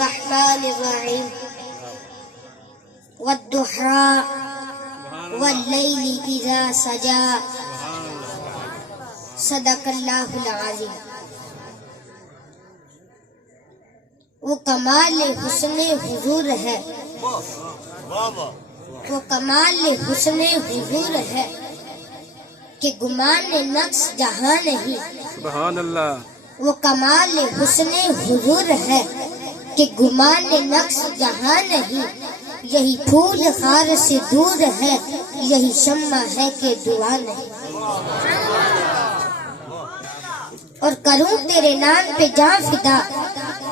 الرحمن الرحیم والضحى واللیل اذا سجا صدق اللہ العظیم۔ وہ کمال حسن حضور ہے، وہ کمال حسن حضور ہے کہ گمان نقص جہاں نہیں۔ سبحان اللہ۔ وہ کمال حسن حضور ہے کہ گمان نقص جہاں نہیں۔ یہی پھول خار سے دور ہے، یہی شمع ہے کہ دعا نہیں۔ اور کروں تیرے نام پہ جان فدا،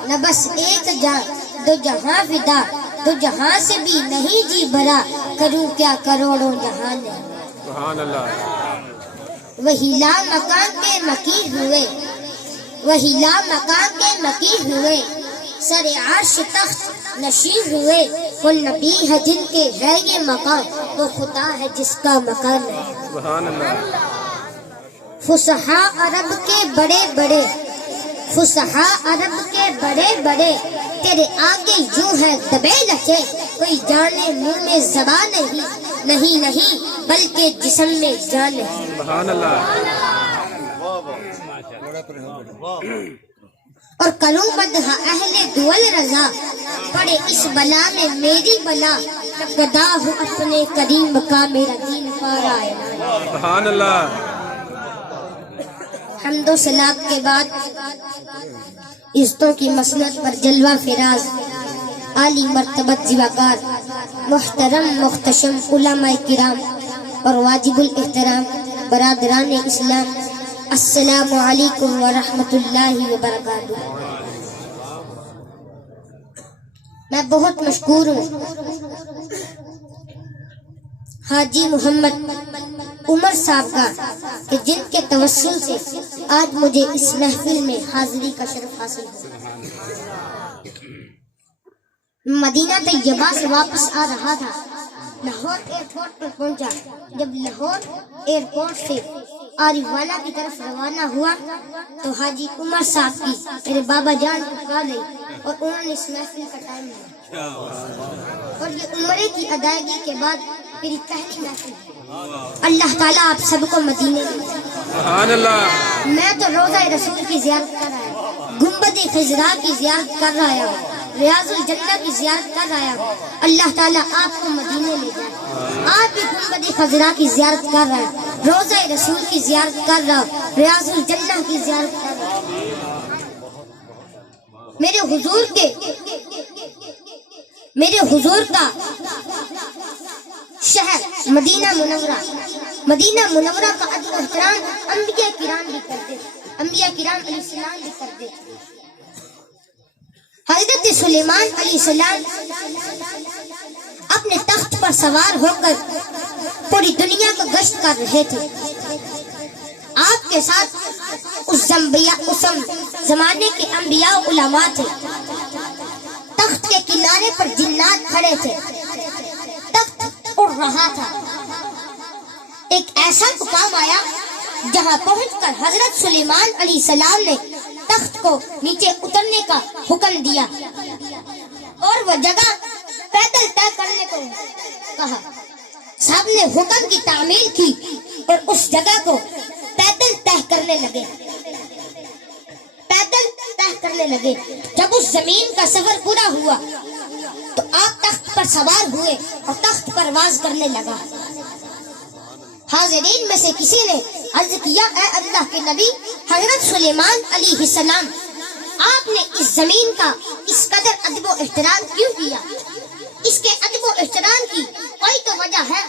نہ بس ایک جان دو جہاں فدا، تو جہاں سے بھی نہیں جی بھرا، کروں کیا کروڑوں جہاں نہیں۔ سبحان اللہ۔ وہی لا مکان کے مکی ہوئے، وہی لا مکان کے مکی ہوئے، سر عرش تخت نشین ہوئے۔ وہ نبی ہے جن کے ہے یہ مقام، وہ خدا ہے جس کا مکان ہے۔ سبحان اللہ۔ فصحاء عرب کے بڑے بڑے، فصحاء عرب کے بڑے بڑے، تیرے آگے یوں ہے دبے لچے۔ کوئی جانے منہ میں زبان نہیں، نہیں نہیں بلکہ جسم میں جان ہے۔ سبحان اللہ۔ اور کروں مدح اہل دول رضا، پڑے اس بلا میں میری بلا، گدا ہوں اپنے کریم کا، میرا دین پارا ہے۔ سبحان اللہ۔ حمد و ثناء کے بعد عزتوں کی مسند پر جلوہ فراز، عالی مرتبت زیواکار، محترم محتشم علماء کرام اور واجب الاحترام برادران اسلام، السلام علیکم ورحمۃ اللہ وبرکاتہ۔ میں بہت مشکور ہوں حاجی محمد عمر صاحب کا کہ جن کے توسل سے آج مجھے اس محفل میں حاضری کا شرف حاصل ہوا۔ مدینہ طیبہ سے واپس آ رہا تھا، لاہور ایئرپورٹ پر پہنچا۔ جب لاہور ایئرپورٹ سے آریوالا کی طرف روانہ ہوا تو حاجی عمر صاحب کی میرے بابا جان پکار گئی اور انہوں نے اس محفل کا ٹائم لیا، اور یہ عمرے کی ادائیگی کے بعد میری پہلی محفل ہے۔ اللہ تعالیٰ آپ سب کو مدینے میں۔ سبحان اللہ۔ میں تو روضہ رسول کی زیارت کر رہا ہوں، گنبد خضرا کی زیارت کر رہا ہوں، ریاض الجنہ کی زیارت کر رہا ہوں۔ اللہ تعالیٰ آپ کو مدینے لے جائے۔ آپ بھی گنبد خضرا کی زیارت کر رہے ہیں، روضہ رسول کی زیارت کر رہا ہوں، ریاض الجنہ کی زیارت کر رہا ہوں۔ میرے حضور کا شہر مدینہ منورہ، مدینہ منورہ کا ادب و احترام انبیاء کرام بھی کرتے تھے، انبیاء کرام علیہ السلام بھی کرتے تھے۔ حضرت سلیمان علیہ السلام اپنے تخت پر سوار ہو کر پوری دنیا کو گشت کر رہے تھے۔ آپ کے ساتھ اس زمانے کے انبیاء و علماء تھے۔ تخت کے کنارے پر جنات کھڑے تھے، تخت اڑ رہا تھا۔ ایک ایسا مقام آیا جہاں پہنچ کر حضرت سلیمان علیہ السلام نے تخت کو نیچے اترنے کا حکم دیا اور وہ جگہ پیدل طے کرنے کو کہا۔ صاحب نے حکم کی تعمیل کی اور اس جگہ کو پیدل طے کرنے لگے، پیدل طے کرنے لگے۔ جب اس زمین کا سفر پورا ہوا تو آپ تخت پر سوار ہوئے اور تخت پرواز کرنے لگا۔ حاضرین میں سے کسی نے عرض کیا، اے اللہ کے نبی حضرت سلیمان علیہ السلام، آپ نے اس زمین کا اس قدر ادب و احترام کیوں کیا؟ اس کے ادب و احترام کی کوئی تو وجہ ہے؟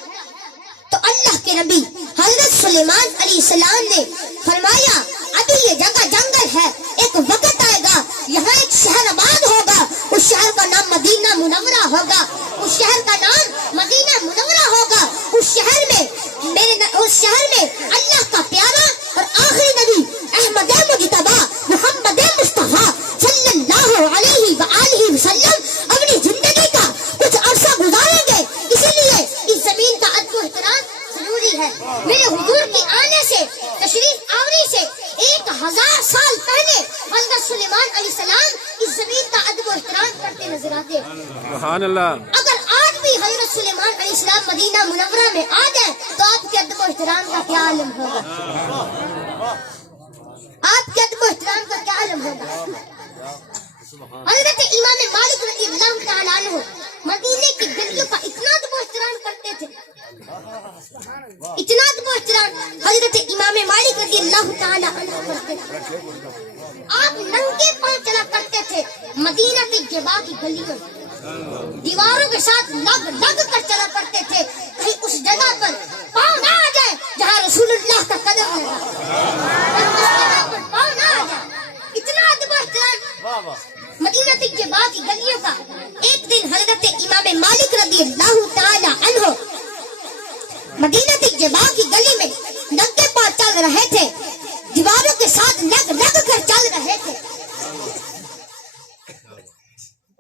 تو اللہ کے نبی حضرت سلیمان علیہ السلام نے فرمایا، ابھی یہ جگہ جنگل ہے، ایک وقت آئے گا یہاں ایک شہر آباد ہوگا، اس شہر کا نام مدینہ منورہ ہوگا، اس شہر کا نام مدینہ منورہ ہوگا۔ اس شہر میں اللہ کا پیارا اور آخری نبی احمد مجتبی محمد مصطفیٰ صلی اللہ علیہ وآلہ وسلم اپنی زندگی کا کچھ عرصہ گزاریں گے، اسی لیے اس زمین کا ادب و احترام ضروری ہے۔ میرے حضور کے آنے سے، تشریف آوری سے 1000 سال پہلے حضرت سلیمان علیہ السلام اس زمین کا ادب و احترام احترام کرتے نظر آتے ہیں۔ سبحان اللہ اگر آج بھی حضرت سلیمان علیہ السلام مدینہ منورہ میں آ جائیں تو آپ کے ادب و احترام کا کیا عالم ہوگا؟ آپ کے ادب و احترام کا کیا عالم ہوگا؟ حضرت امام مالک رضی اللہ تعالیٰ عنہ مدینے کی گلیوں کا اتنا ادب و احترام کرتے تھے، اتنا ادب و احترام حضرت امام مالک رضی اللہ تعالیٰ عنہ کرتے تھے۔ آپ ننگے پاؤں چلا کرتے تھے مدینہ کی جبا کی گلیوں میں، دیواروں کے ساتھ لگ لگ کر چلا کرتے تھے، کہیں اس جگہ پر پاؤں نہ آ جائے جہاں رسول اللہ کا قدم ہے، اس جگہ پر پاؤں نہ آ جائے۔ اتنا ادب و احترام مدینہ کی جبا کی گلیوں کا۔ ایک دن حضرت امام مالک رضی اللہ تعالی عنہ مدینہ کی جبا کی گلی میں ننگے پاؤں چل رہے تھے، دیواروں کے ساتھ لگ لگ کر چل رہے تھے۔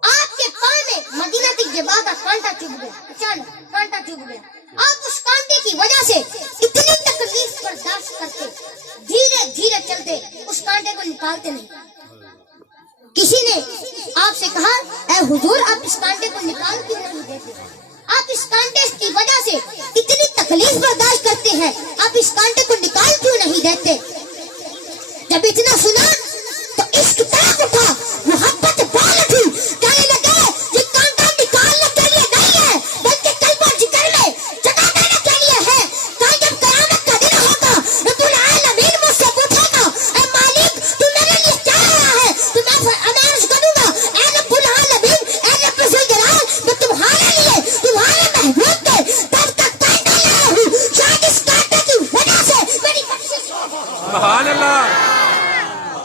آپ کے پاؤں میں مدینہ کی جبا کا کانٹا چبھ گیا، اچانک کانٹا چبھ گیا۔ آپ اس کانٹے کی وجہ سے اتنی تکلیف برداشت کرتے، دھیرے دھیرے چلتے، اس کانٹے کو نکالتے نہیں۔ کسی نے آپ سے کہا اے حضور آپ اس کانٹے کو نکال کیوں نہیں دیتے؟ آپ اس کانٹے کی وجہ سے اتنی تکلیف برداشت کرتے ہیں، آپ اس کانٹے کو نکال کیوں نہیں دیتے؟ جب اتنا سنا تو عشق تڑپ اٹھا، محبت بال اٹھی، کہنے لگے یہ کانٹا نکالنے کے لیے نہیں ہے بلکہ قلب و جگر میں جگہ دینے کے لیے ہے۔ کہ جب قیامت کا دن ہوگا رب العالمین مجھ سے پوچھے گا اے مالک تو میرے لیے کیا آیا ہے، تو میں عرض کروں گا اے رب العالمین اے رب ذوالجلال میں تمہارے لیے تمہارے محبوب کے تب تک کانٹا لایا ہوں، شاید اس کانٹے کی وجہ سے میری بخشش ہو جائے، سبحان اللہ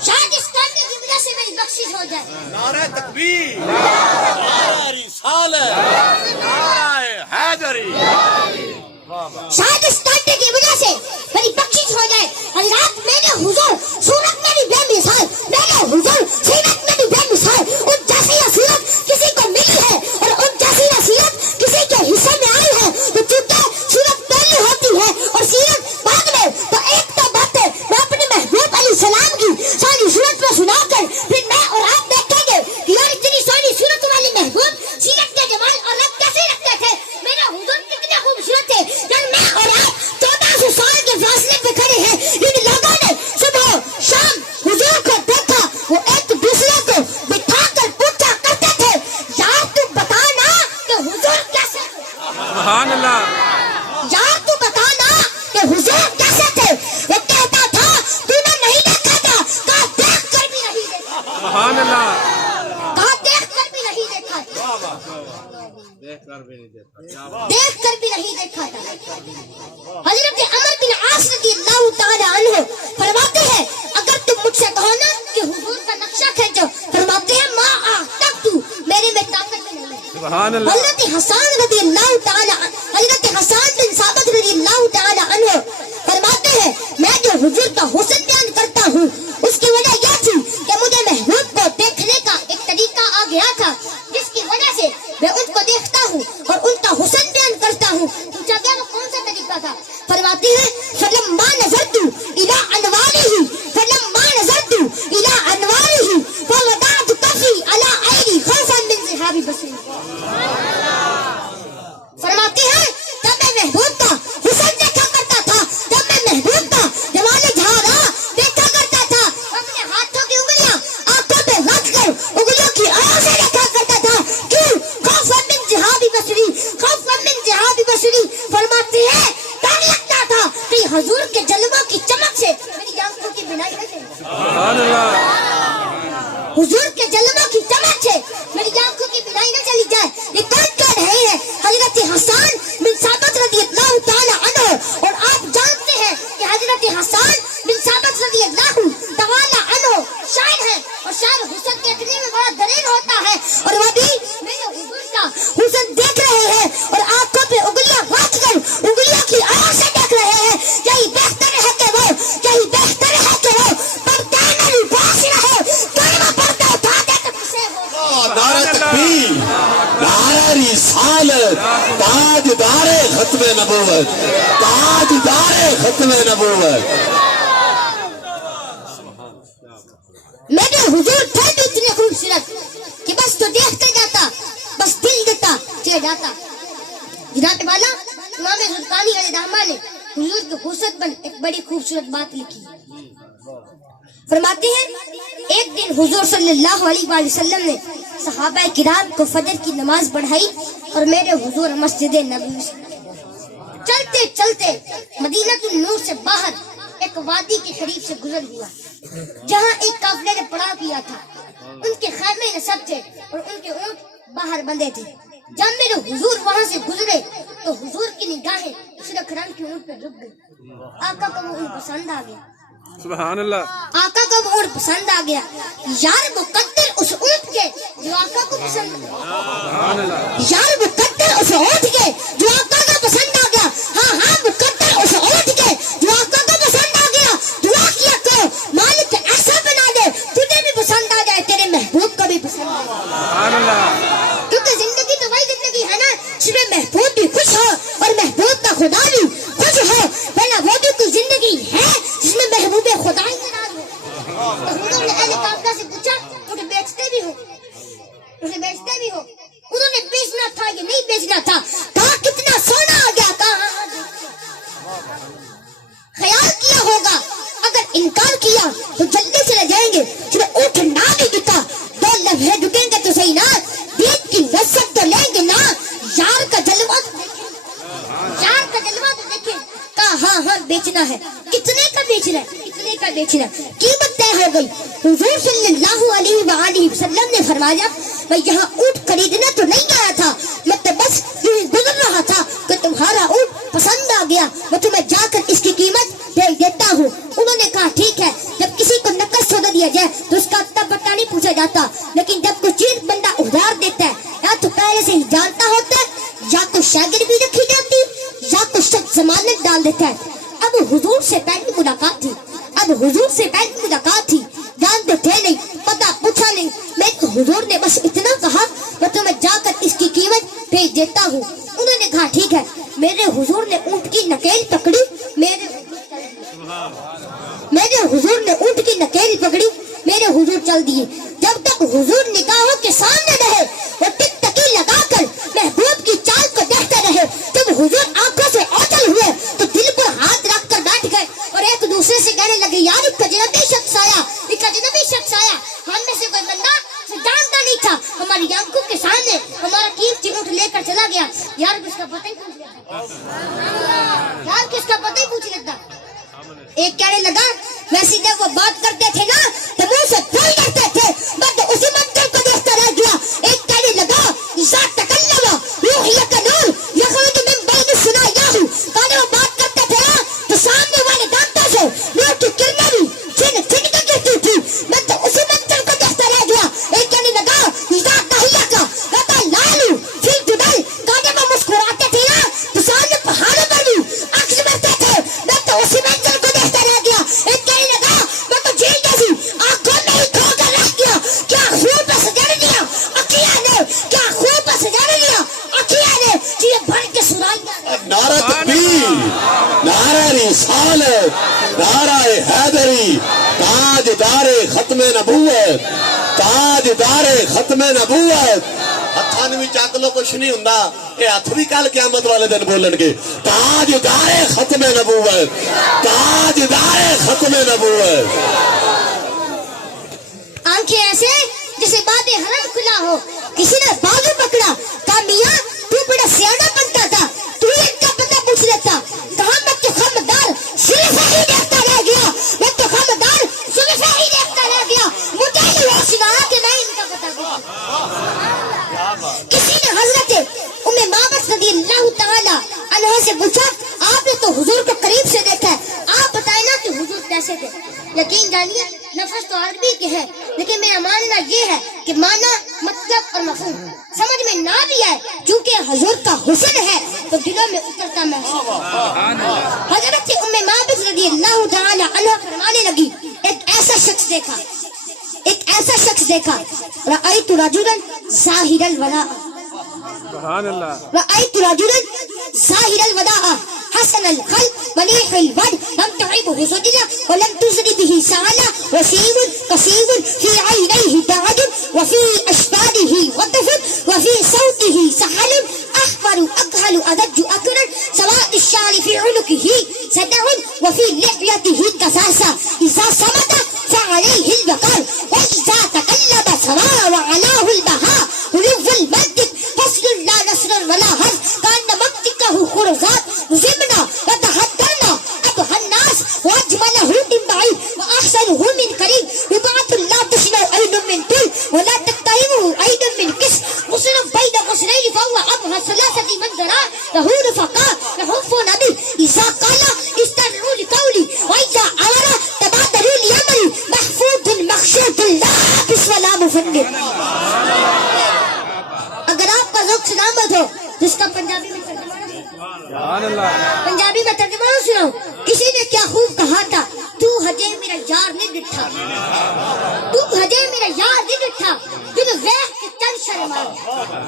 شاید اس کانٹے کی وجہ سے میری بخشش ہو جائے۔ نعرہ تکبیر، نعرہ رسالت، نعرہ حیدری، شاید اس کانٹے کی وجہ سے میری بخشش ہو جائے۔ حضرات میرے حضور صورت میں بھی بے مثال، میرے حضور سیرت میں بھی بے مثال، ان جیسی نصیحت کسی کو ملی ہے اور ان جیسی نصیحت کسی کے حصے میں آئی ہے، تو چونکہ صورت پہلی ہوتی ہے اور سیرت بعد میں، تو ایک تو باتیں میں اپنے محبوب علیہ السلام کی ساری صورت میں سنا کر پھر میں اور آپ دیکھیں گے کہ یار اتنی ساری صورت والی محبوب سیرت کے جمال اور رب کیسے رکھتے تھے، میرے حضور کتنے خوبصورت تھے۔ یار میں اور آپ 1400 سال کے فاصلے پہ کھڑے ہیں، ان لوگوں نے صبح شام حضور کو دیکھا، وہ ایک دوسرے کو بٹھا کر پوچھا کرتے تھے یار تو بتا نا کہ حضور کیسے تھے، سبحان اللہ یار تو بتا نا کہ حضور کیسے تھے۔ وہ کہتا تھا تو نے نہیں دیکھا تھا، کہا دیکھ کر بھی نہیں دیکھا، سبحان اللہ کہا دیکھ کر بھی نہیں دیکھا تھا، دیکھ کر بھی نہیں دیکھا تھا۔ حضرت عمر بن عاص رضی اللہ تعالی عنہ فرماتے ہیں اگر تم مجھ سے کہو نا کہ حضور کا نقشہ کھینچو، فرماتے ہیں ما احتقت، میرے میں طاقت نہیں ہے۔ سبحان اللہ حضرت حسان رضی اللہ تعالی حضرت حسان بن ثابت رضی اللہ تعالی عنہ فرماتے ہیں میں جو حضور کا حسن بیان کرتا ہوں اس کی وجہ یہ تھی کہ مجھے محبوب کو دیکھنے کا ایک طریقہ آ گیا تھا، جس کی وجہ سے میں ان کو دیکھتا ہوں اور ان کا حسن بیان کرتا ہوں۔ پوچھا گیا وہ کون سا طریقہ تھا؟ فرماتی ہے فلما نظرت الى انواره فلما نظرت الى انواره فوضعت كفي على عيني خوفا من ذهاب بصري۔ فرماتی ہے جب میں محبوب کا حسن دیکھا کرتا تھا، جب میں محبوب کا جمال جھارا دیکھا کرتا تھا، اپنے ہاتھوں کی انگلیاں آنکھوں پہ رکھ کر انگلیوں کی آنکھوں سے دیکھا کرتا تھا، کیوں؟ خوفا من ذهاب بصري، خوفا من ذهاب بصري۔ فرماتی ہے ڈر لگتا تھا کہ حضور کے جلووں کی چمک سے میری آنکھوں کی بینائی نہ چلی جائے، سبحان اللہ حضور کے جلووں کی چمک سے میری آنکھوں کی بینائی نہ چلی جائے۔ یہ کون کہہ رہے ہیں؟ حضرت حسان بن ثابت رضی اللہ تعالی عنہ۔ اور آپ جانتے ہیں کہ حضرت حسان بن ثابت رضی اللہ تعالی عنہ شاعر ہے، اور شاعر حسن دیکھنے میں بڑا دلیر ہوتا ہے، اور وہ بھی میرے حضور کا حسن دیکھ رہے ہیں اور آنکھوں پہ انگلیاں رکھ کر انگلیوں کی آنکھ سے دیکھ رہے ہیں۔ یہی بہتر ہے کہ وہ پردے میں لباس رہے، کلمہ پڑھتے اٹھا دے تو کسے ہوگا۔ نعرہ تکبیر، نعرہ رسالت، تاجدار ختم نبوت، تاجدار ختم نبوت۔ میرے حضور تھے بھی اتنے خوبصورت کہ بس تو دیکھتے جاتا بس دل دیتا چلے جاتا. جناب والا امام زرقانی علیہ الرحمہ نے حضور کی خصوصیت پر ایک بڑی خوبصورت بات لکھی. فرماتے ہیں ایک دن حضور صلی اللہ علیہ وآلہ وسلم نے صحابہ کرام کو فجر کی نماز پڑھائی اور میرے حضور مسجد نبوی سے چلتے چلتے مدینہ النور سے باہر ایک وادی کے قریب سے گزر ہوا جہاں ایک قافلے نے پڑاؤ کیا تھا. ان کے خیمے نصب تھے اور ان کے اونٹ باہر بندھے تھے. جب میرے حضور وہاں سے گزرے تو حضور کی نگاہیں اشرق رنگ کے اونٹ پہ رک گئی. آقا کو وہ اونٹ پسند آ گیا. سبحان اللہ. آقا کو وہ اونٹ پسند آ گیا. یار مقدر اس اونٹ کے جو آقا کو پسند آ گیا. سبحان اللہ. یار مقدر اس اونٹ کے جو آقا کو پسند آ گیا. ہاں ہاں مقدر اس اونٹ کے جو آقا کو پسند آ گیا. دعا کیا کرو مالک ایسا بنا دے تجھے بھی پسند آ جائے تیرے محبوب کو بھی پسند آ جائے. سبحان اللہ. کیونکہ زندگی تو وہی زندگی ہے نا جس میں محبوب بھی خوش ہو اور محبوب کا خدا بھی خوش ہو. پہلا وہ بھی کوئی زندگی ہے جس میں محبوب خدا ہی ناراض ہو. تو حضور نے اہل قافلہ سے پوچھا تجھے بیچتے بھی ہو تجھے بیچتے بھی ہو. انہوں نے بیچنا تھا یا نہیں بیچنا تھا. کہا کتنا سونا آ گیا. کہا خیال کیا ہوگا اگر انکار کیا تو جلدی چلے جائیں گے. جب اونٹ نہ بھی دکھا 2 لمحے رکیں گے تو صحیح نا. بیچ کی لذت تو لیں گے نا. یار کا جلوہ تو دیکھیں یار کا جلوہ تو دیکھیں. کہا ہاں ہاں بیچنا ہے. کتنے کا بیچنا ہے کتنے کا بیچنا ہے. قیمت طے ہو گئی. حضور صلی اللہ علیہ وآلہ وسلم نے فرمایا میں یہاں اونٹ خریدنا تو نہیں آیا تھا. میں تو بس یوں گزر رہا تھا کہ تمہارا اونٹ پسند آ گیا. میں تمہیں جا کر اس کی قیمت دے دیتا ہوں. انہوں نے کہا ٹھیک ہے. جب کسی کو نقد سودا دیا جائے تو اس کا اتا پتا نہیں پوچھا جاتا. لیکن جب کوئی چیز بندہ ادھار دیتا ہے یا تو پہلے سے ہی جانتا ہوتا ہے یا کوئی شاگرد بھی رکھی جاتی یا کوئی شخص ضمانت ڈال دیتا ہے. اب حضور سے پہلی ملاقات تھی. جانتے تھے نہیں پتہ پوچھا نہیں. میں حضور نے بس اتنا کہا میں تمہیں جا کر اس کی قیمت بھیج دیتا ہوں. انہوں نے کہا ٹھیک ہے. میرے حضور نے اونٹ کی نکیل پکڑی. میرے حضور نے اونٹ کی نکیل پکڑی. میرے حضور چل دیے. جب تک حضور نگاہوں کے سامنے رہے وہ ٹک ٹکی لگا کر محبوب کی چال کو دیکھتے رہے. جب حضور آنکھوں سے اوجھل ہوئے تو دل پر ہاتھ رکھ کر بیٹھ گئے اور ایک دوسرے سے کہنے لگے یار ایک اجنبی شخص آیا. ہم میں سے کوئی بندہ جانتا نہیں تھا. ہماری آنکھوں کے سامنے ہمارا قیمتی اونٹ لے کر چلا گیا. یار کس کا پتہ ہی پوچھ لیتا. ایک کہنے لگا ویسے جب وہ بات کرتے تھے نا تو منہ سے پھول کرتے تھے. میں تو اسی منظر کو دیکھتا رہ گیا. ایک کہنے لگا ذات تکلم روح نور یخرج من بین ثنایاہ. کہنے وہ بات کرتے تھے نا تو سامنے والے دانتوں سے نور کی کرنیں بھی چھن چھن کر گرتی تھی. میں تو اسی منظر کو دیکھتا رہ گیا. ایک کہنے لگا ذات تحیہ کا رتا لالو فی الجبل. کہنے وہ مسکراتے تھے نا تو سامنے پہاڑوں پر بھی عکس بنتے تھے. میں تو اسی منظر کو دیکھتا رہ گیا. ایک کہنے لگا میں تو جیل جیسی آنکھوں میں ہی کھو کر رہ گیا. کیا خوب پہ سجڑ دیا اکھیاں نے. کیا خوب پہ سجڑ دیا اکھیاں نے. یہ بھر کے سنائیاں. نعرہ تکبیر نعرہ رسالت نعرہ حیدری. تاجدار ختم نبوت تاجدار ختم نبوت. ہتھاں نوں چک لو کچھ نہیں ہوندا. اے ہتھ بھی کل قیامت والے دن بولن گے تاجدار ختم نبوت تاجدار ختم نبوت. آنکھیں ایسے جیسے باد حرم کھلا ہو. کسی نے بازو پکڑا. کہا میاں تو بڑا سیانا بنتا تھا تو ایک کا پتہ پوچھ لیتا. کہا میں تو خمدار صرف ہی دیکھتا رہ گیا. میں تو خمدار صرف ہی دیکھتا رہ گیا. مجھے نہیں ہوشیار کہ میں ان کا پتہ پوچھا. کسی نے حضرت معبد رضی اللہ تعالی عنہ سے پوچھا آپ نے تو حضور کو قریب سے دیکھا ہے آپ بتائیں نا کہ حضور کیسے تھے. یقین جانیے لفظ تو عربی کے ہے لیکن میرا ماننا یہ ہے کہ معنی مطلب اور مفہوم سمجھ میں نہ بھی آئے چونکہ حضور کا حسن ہے تو دلوں میں اترتا محسوس. حضرت معبد رضی اللہ تعالی عنہ فرمانے لگی ایک ایسا شخص دیکھا رأیت رجلا ظاہر الولاء سبحان اللہ. رأیت رجلا ظاہر الوداع حسن الخلق مليح الوجه لم تعبه سجدة ولم تزر به سعلة وسيم كسيم في عينيه دعد وفي أشفاره غطف وفي صوته سحل أحمر أكهل أدج أكرر سواء الشعر في عنقه سدع وفي لحيته كساسة إذا صمت فعليه البقر وإذا تكلم سواء وعلاه البهاء ولو المنطق فصل لا نصر ولا هز كأن منطقه خرزات زمنا وتهدرنا أبهى الناس وأجمله من بعيد وأحسنه من قريب وبعث لا تشنع عين من طول ولا تقتربه عين من كس غصن بين غصنين فهو أبهى ثلاثة منظرات له رفقاء يحف نبي إذا قال استمعوا لقولي وإذا أمر تبادروا لأمري محفوظ مخشوط لا بس ولا مفند. اگر آپ کا ذوق سلامت ہو تو اس کا پنجابی میں ترجمہ سناؤ. کسی نے کیا خوب کہا تھا تو ہجے میرا یار نہیں ڈٹھا تو ہجے میرا یار نہیں ڈٹھا جنہوں ویخ کے چل شرماوے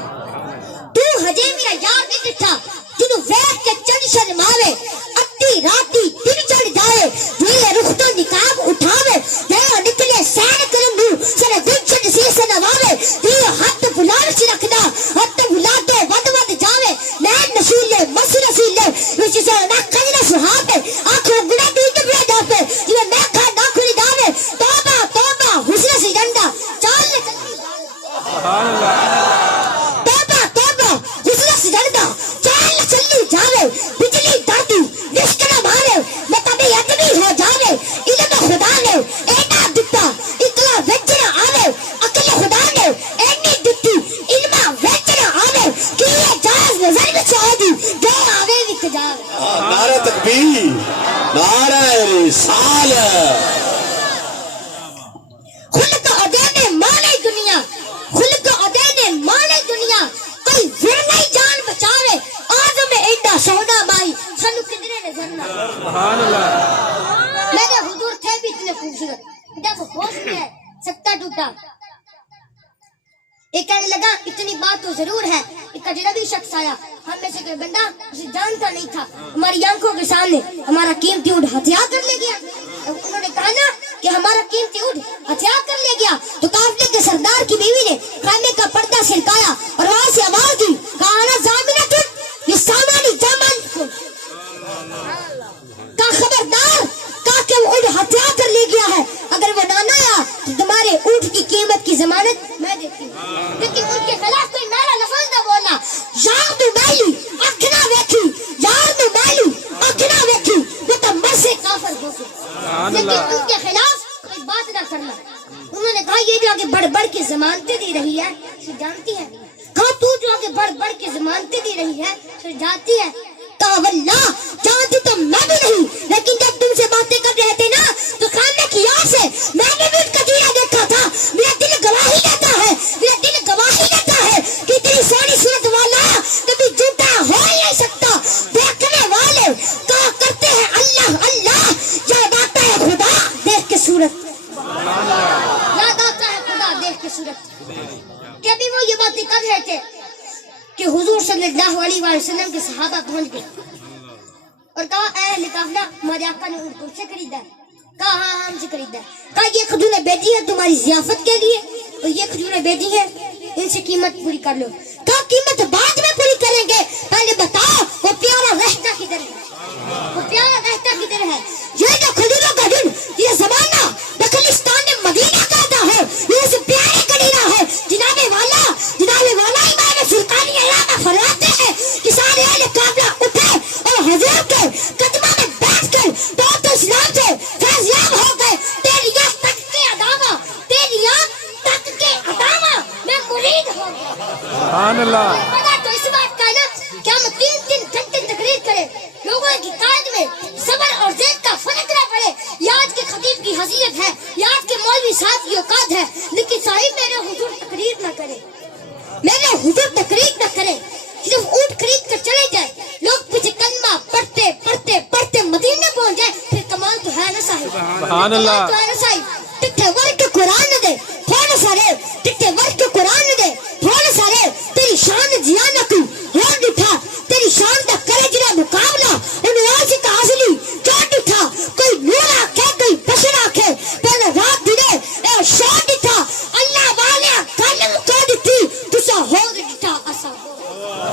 تو ہجے میرا یار نہیں ڈٹھا جنہوں ویخ کے چل شرماوے اتی راتی دن چڑھ جائے دوئے رخ تو نکاب اٹھاوے دیا نکلے سین کرم نو سنے دن چڑھ سی سے نواوے دیا ہاتھ بلان سی رکھنا ہاتھ بلا دے ود ود جاوے نین نسیلے مس نسیلے وچ سے نہ کجنا سہاوے آنکھوں گڑا دودھ بیا جاوے جو میں کھا نہ کھلی جاوے توبہ توبہ حسن سی ڈنڈا چال لے سبحان اللہ توبہ توبہ حسن سی ڈنڈا چال چلی جاوے بجلی دردی نشکنا مارے میں تبھی ادبی ہو جاوے علم خدا نے اینا دتا اکلا وچنا آوے اکل خدا نے اینی دتی علم وچنا آوے کہ یہ جاز نظر میں چاہدی جو آوے وک جاوے. نعرہ تکبیر نعرہ رسالت. خلق عدین مانے دنیا خلق عدین مانے دنیا کوئی ورنہ جان بچاوے آدم ایڈا سونا بائی سنو کدرے نظر نہ. سبحان اللہ. میرے حضور تھے بھی اتنے خوبصورت جب ہوش میں ہے سکتا ٹوٹا ایک کہنے لگا اتنی بات تو ضرور ہے ایک اجنبی شخص آیا ہم میں سے کوئی بندہ اسے جانتا نہیں تھا ہماری آنکھوں کے سامنے ہمارا قیمتی اونٹ ہتھیا کر لے گیا. انہوں نے کہا نا کہ ہمارا قیمتی اونٹ ہتھیا کر لے گیا تو قافلے کے سردار کی بیوی نے خیمے کا پردہ سرکایا اور وہاں سے آواز دی کہا انا ضامنۃ للسامان جمال کا خبردار کہا کہ وہ اونٹ ہتھیا کر لے گیا ہے اگر وہ نہ آیا تو تمہارے اونٹ کی قیمت کی ضمانت میں دیتی ہوں. لیکن ان کے خلاف کوئی نعرہ لفظ نہ بولنا. یار تو میلی اکھنا ویکھی یار تو میلی اکھنا ویکھی وہ تو مر سے کافر ہو گئے. لیکن ان کے خلاف کوئی بات نہ کرنا. انہوں نے کہا یہ جو آگے بڑھ بڑھ کے ضمانتیں دے رہی ہے اسے جانتی ہے. کہا تو جو آگے بڑھ بڑھ کے ضمانتیں دے رہی ہے اسے جانتی ہے. کہا واللہ جانتی تو میں بھی نہیں لیکن جب تم سے باتیں کر رہے تھے نا تو خانے کی یاد سے میں نے بھی ان کا چہرہ دیکھا تھا. میرا دل گواہی دیتا ہے میرا دل گواہی دیتا ہے کہ اتنی سونی صورت والا کبھی جھوٹا ہو ہی نہیں سکتا. دیکھنے والے کہا کرتے ہیں اللہ اللہ یاد آتا ہے خدا دیکھ کے صورت یاد آتا ہے خدا دیکھ کے صورت. کہ ابھی وہ یہ باتیں کر رہے تھے کہ حضور صلی اللہ علیہ وسلم کے صحابہ پہنچ گئے اور کہا اے اہل قافلہ ہمارے آقا نے اونٹ تم سے خریدا ہے. کہا ہاں ہم سے خریدا ہے. کہا یہ کھجوریں بیچی ہے تمہاری ضیافت کے لیے اور یہ کھجوریں بیچی ہے ان سے قیمت پوری کر لو. کہا قیمت بعد میں پوری کریں گے پہلے بتاؤ وہ پیارا رہتا کدھر ہے وہ پیارا رہتا کدھر ہے. یہ جو کھجوروں کا دن یہ زمانہ دخلستان مدینہ کہتا ہے یہ اس پیارے کلیرہ ہے. جناب والا امام سلطانی علامہ فرماتے ہیں کہ سارے اہل قافلہ اٹھے اور حضور کے قدموں میں بیٹھ کر تو اسلام سے فیضیاب ہو گئے. تیری یاد تک کے ادامہ تیری یاد تک کے ادامہ میں مرید ہو گیا. سبحان اللہ. پتا تو اس بات کا نا کہ ہم 3 گھنٹے تقریر کریں لوگوں کی قائد میں صبر اور ذہن کا فرق نہ پڑے. یہ آج کے خطیب کی حیثیت ہے یہ آج کے مولوی صاحب کی اوقات ہے لیکن صاحب میرے حضور تقریر نہ کرے میرے حضور تقریر نہ کرے صرف اونٹ خرید کر چلے جائے لوگ پیچھے کلمہ پڑھتے پڑھتے پڑھتے مدینے پہنچ جائے پھر کمال تو ہے نا صاحب. سبحان اللہ. تو ہے نا صاحب. ٹکے ورک قرآن دے تھوڑے سارے ٹکے ورک قرآن دے تھوڑے سارے تیری شان جیاں نہ کی ہون اٹھا تیری شان دا کرے جڑا مقابلہ انہوں